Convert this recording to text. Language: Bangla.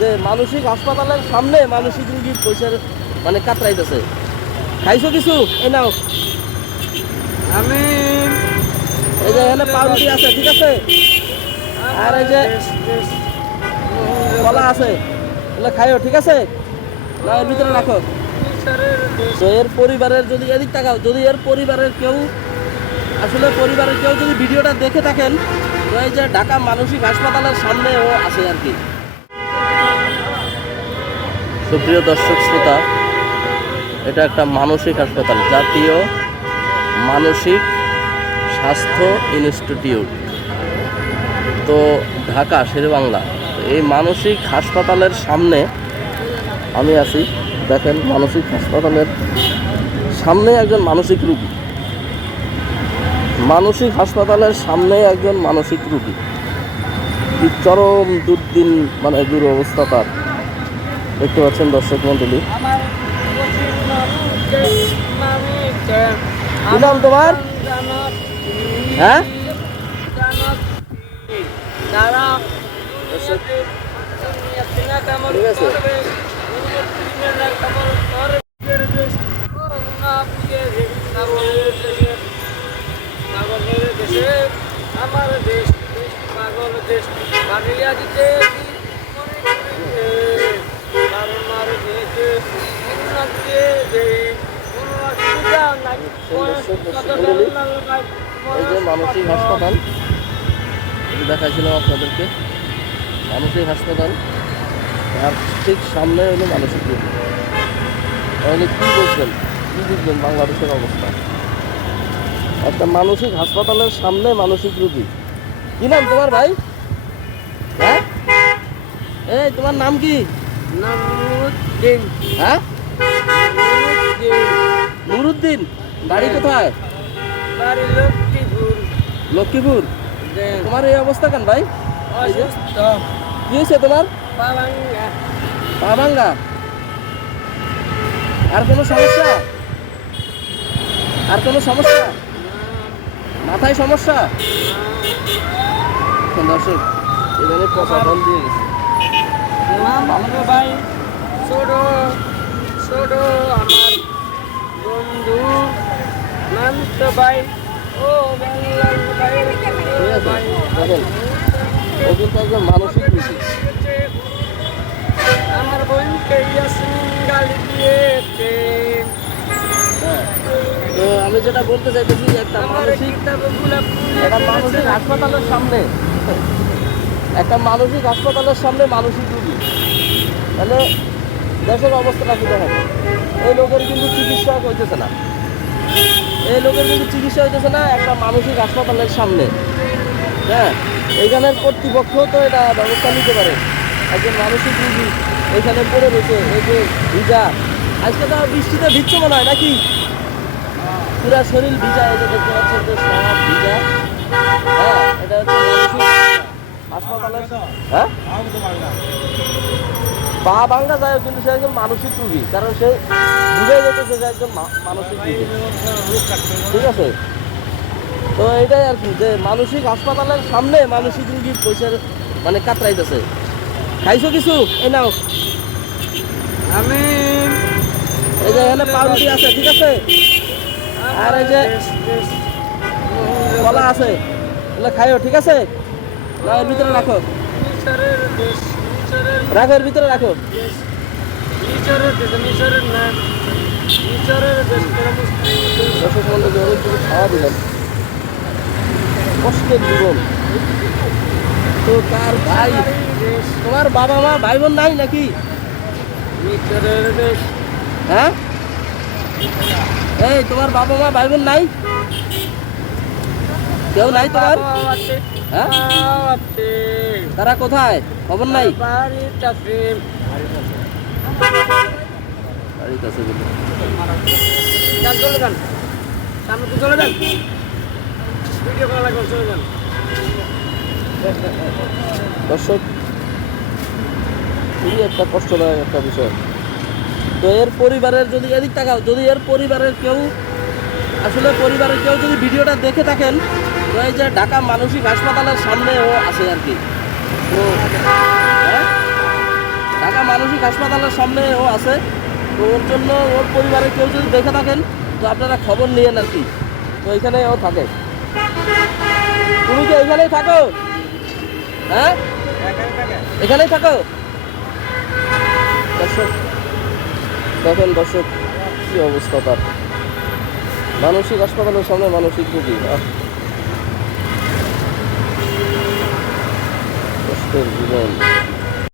যে মানসিক হাসপাতালের সামনে মানসিক রুগী পয়সার মানে কাতরাইতেছে। খাইছো কিছু? এই নাও। আমি এই যে এখানে পাউরুটি আছে ঠিক আছে? আর এই যে কলা আছে এগুলো খাইও ঠিক আছে? না এর ভিতরে রাখো। তো এর পরিবারের যদি এদিক তাকাও যদি এর পরিবারের কেউ আসলে পরিবারের কেউ যদি ভিডিওটা দেখে থাকেন তো এই যে ঢাকা মানসিক হাসপাতালের সামনে ও আছে আর কি। সুপ্রিয় দর্শক শ্রোতা, এটা একটা মানসিক হাসপাতাল, জাতীয় মানসিক স্বাস্থ্য ইনস্টিটিউট। তো ঢাকা, শেরেবাংলা এই মানসিক হাসপাতালের সামনে আমি আছি। দেখেন, মানসিক হাসপাতালের সামনে একজন মানসিক রুগী। মানসিক হাসপাতালের সামনে একজন মানসিক রুগী। চরম দুর্দিন মানে দুরবস্থা তার। দেখতে পাচ্ছেন দর্শক মন্ডলী। কি তোমার? হ্যাঁ? আমার দেশ পাগল দেশ মারিয়া দিতে মনে করিতে কারণ মার দিতে না দিয়ে দে কোনো অসুবিধা নাই এই যে মানসিক হাসপাতাল দেখাইছিলাম আপনাদেরকে মানসিক হাসপাতাল আর ঠিক সামনে হলো মানসিক রোগী তাহলে কী বুঝবেন কী বুঝবেন বাংলাদেশের অবস্থা একটা মানসিক হাসপাতালের সামনে মানসিক রোগী কি নাম তোমার ভাই? হ্যাঁ? এই তোমার নাম কি? হ্যাঁ? নুরুদ্দিন। বাড়ি কোথায়? বাড়ি লক্ষ্মীপুর। লক্ষ্মীপুর? তোমার এই অবস্থা কেন ভাই? কি হয়েছে তোমার? পা ভাঙ্গা। আর কোনো সমস্যা? আর কোনো সমস্যা? মাথায় সমস্যা? দর্শক এখানে পচা ফল দিয়ে গেছে। ভাই। ছোট ছোট আমার ভাই। ও একজন মানসিক রুগী আমার বোনকে গালি দিয়েছে। তো আমি যেটা বলতে চাইতেছি একটা মানসিক একটা মানসিক হাসপাতালের সামনে। একটা মানসিক হাসপাতালের সামনে মানসিক রুগী। তাহলে দেশের অবস্থাটা কি দেখেন? এই লোকের কিন্তু চিকিৎসা হইতেছে না। এই লোকের কিন্তু চিকিৎসা হইতেছে না, একটা মানসিক হাসপাতালের সামনে। হ্যাঁ এইখানের কর্তৃপক্ষ তো এটা ব্যবস্থা নিতে পারে। একজন মানসিক রুগী এখানে পড়ে রয়েছে, এই যে ভিজা। আজকে তো বৃষ্টিতে ভিজছে মনে হয় নাকি? পুরা শরীর ভিজা, এই যে দেখতে পাচ্ছেন যে সব ভিজা। হ্যাঁ এটা হচ্ছে হাসপাতালের হ্যাঁ? পা ভাঙ্গা যায় কিন্তু সে একজন মানসিক রুগী কারণ সে বুঝে যেতেছে যে একজন মানসিক রুগী। ঠিক আছে? তো এটাই আর কি যে মানসিক হাসপাতালের সামনে মানসিক রুগী পয়সার মানে কাতরাইতেছে। খাইছো কিছু? এই নাও। আমি এই যে এখানে পাউরুটি আছে ঠিক আছে? আর এই যে কলা আছে এগুলো খাইও ঠিক আছে? না এর ভিতরে রাখো। রাখো এর ভিতরে রাখো। খাওয়া দিলেন কষ্টের জীবন। তো তার ভাই, তোমার বাবা মা ভাই বোন নাই নাকি? হ্যাঁ? এই, তোমার বাবা মা ভাই বোন নাই? কেউ নাই তোমার? হ্যাঁ? তারা কোথায়? খবর নাই? বলে। যান চলে যান। সামনে তো চলে যান। ভিডিও লাগবে চলে যান। দর্শক খুবই একটা কষ্টদায়ক একটা বিষয়। তো এর পরিবারের যদি এদিক তাকাও যদি এর পরিবারের কেউ আসলে পরিবারের কেউ যদি ভিডিওটা দেখে থাকেন তো এই যে ঢাকা মানসিক হাসপাতালের সামনে ও আছে আর কি। তো হ্যাঁ? ঢাকা মানসিক হাসপাতালের সামনে ও আছে। তো ওর জন্য ওর পরিবারের কেউ যদি দেখে থাকেন, তো আপনারা খবর নিয়েন আর কি। তো এখানে ও থাকে। তুমি কি এখানেই থাকো? হ্যাঁ? এখানেই থাকো? দর্শক, দেখেন দর্শক, কি অবস্থা তার। মানসিক হাসপাতালের সামনে মানসিক রোগী আহ। কষ্টের জীবন